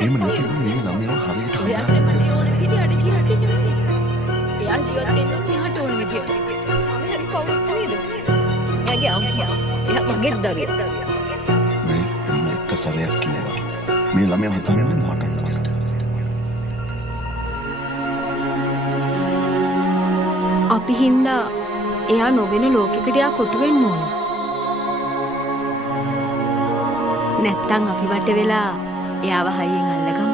එහෙම නැතිනම් මේ ළමයා හරියට එයාට මට ඕන විදිහට අඩ ජීවත් වෙන්න බැහැ. එයා ජීවත් වෙන්න ඕනේ එයාට ඕන විදිහට. මම කවුරුත් නේද? එයාගේ අම්මා. එයා මගේ දරුවා. මේ එක සැරයක් කිව්වා. මේ ළමයා හිතන්නේ මට මොකද? අපි හින්දා එයා නොවෙන ලෝකෙකට එයා කොටු වෙන්න ඕනේ. නැත්තම් අපි වට වෙලා එයාව හයියෙන් අල්ලගමු.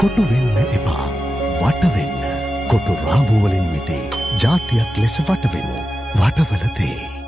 කොටු වෙන්න එපා. වට වෙන්න. කොටු රාමුවලින් මිදී ජාතියක් ලෙස වට වෙමු. වටවල දේ.